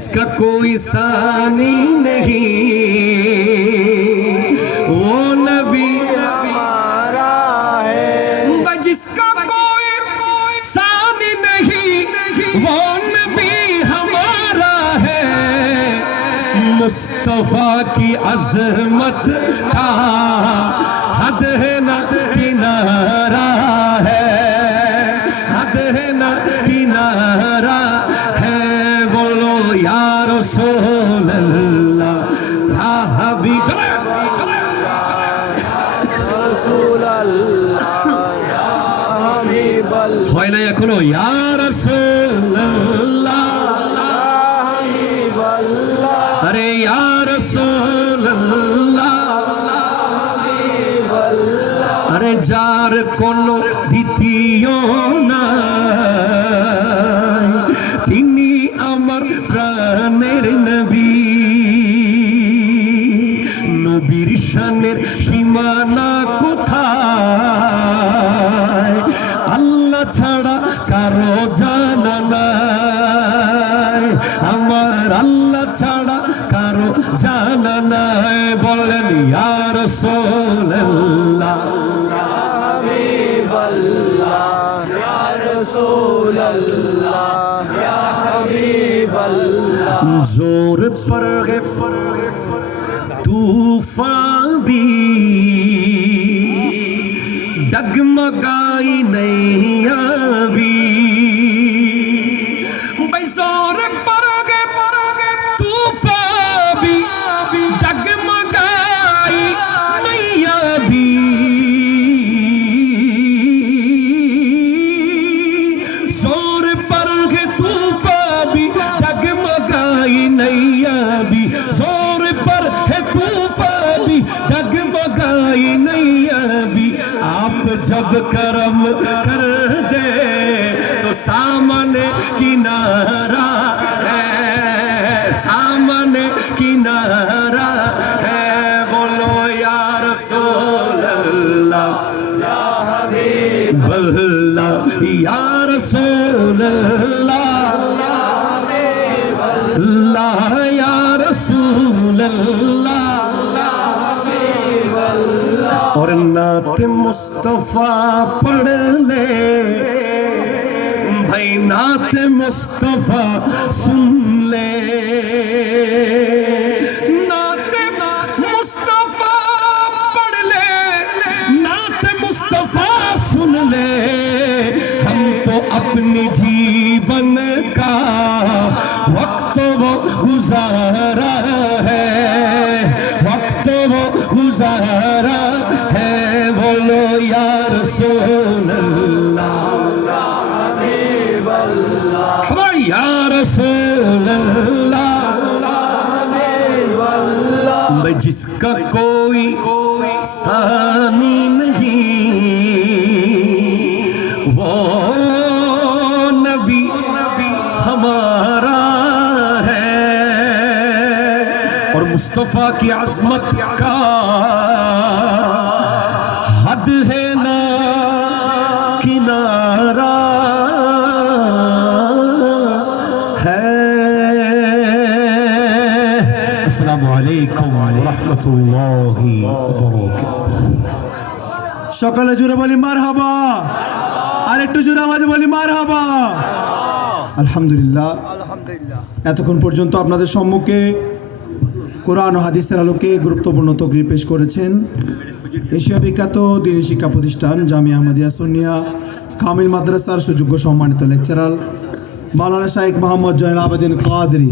जिसका कोई सानी नहीं वो नबी हमारा है। जिसका कोई सानी नहीं वो नबी हमारा है। मुस्तफा की अजमत का हद है न किनारा है, हद है न किनारा है। बोलो या रसूल अल्लाह या हबीब रसूल अल्लाह या हबीब अल्लाह। হয় না এখনো ইয়া রাসূলুল্লাহ ইয়া হাবিব আল্লাহ। আরে ইয়া রাসূলুল্লাহ হাবিব আল্লাহ। আরে যার কোনো দ্বিতীয় নাই তিনি আমার প্রাণের নবী। নবীর শানের সীমানা কোথায় আল্লাহ ছাড়া কারো জানা নাই। আমার আল্লাহ ছাড়া কারো জানা নাই। বলেন ইয়া রাসূলুল্লাহ ইয়া হাবিবাল্লাহ ইয়া রাসূলুল্লাহ ইয়া হাবিবাল্লাহ। जोर पर तूफान भी डगमगाई नैया भी। जोर पर तूफान भी डगमगाई नैया भी। जोर पर तूफान भी डगमगाई नैया भी। जोर पर है तूफान भी डगमगाई नैया भी। आप जब करम कर दे तो सामने किनारा है, सामने किनारा है। बोलो या रसूल अल्लाह या हबीब अल्लाह या रसूल अल्लाह या हबीब अल्लाह या रसूल अल्लाह या हबीब अल्लाह। और नाते मुस्तफा पढ़ ले भाई, नाते मुस्तफा सुन ले। नाते मुस्तफा पढ़ ले, नाते मुस्तफा सुन ले। हम तो अपनी जीवन का वक्त वो गुजारा है, वक्त वो गुजारा है। बोलो या रसूल अल्लाह या हबीब अल्लाह या रसूल अल्लाह या हबीब अल्लाह। मैं जिसका कोई सानी नहीं वो नबी हमारा है। और मुस्तफा की अज़मत का हद है ना किनारा है। अस्सलामु अलैकुम व रहमतुल्लाहि व बरकातुहू। সকালে জোরে বলি মারহাবা, আর একটু জোরে আওয়াজে বলি মারহাবা। আলহামদুলিল্লাহ, এতক্ষণ পর্যন্ত আপনাদের সম্মুখে কোরআন ও হাদিসের আলোকে গুরুত্বপূর্ণ তকরির পেশ করেছেন এশিয়া বিখ্যাত দ্বীনি শিক্ষা প্রতিষ্ঠান জামিয়া আহমদিয়া সুন্নিয়া কামিল মাদ্রাসার সুযোগ্য সম্মানিত লেকচারার মাওলানা শাইখ মোহাম্মদ জয়নুল আবেদিন কাদরি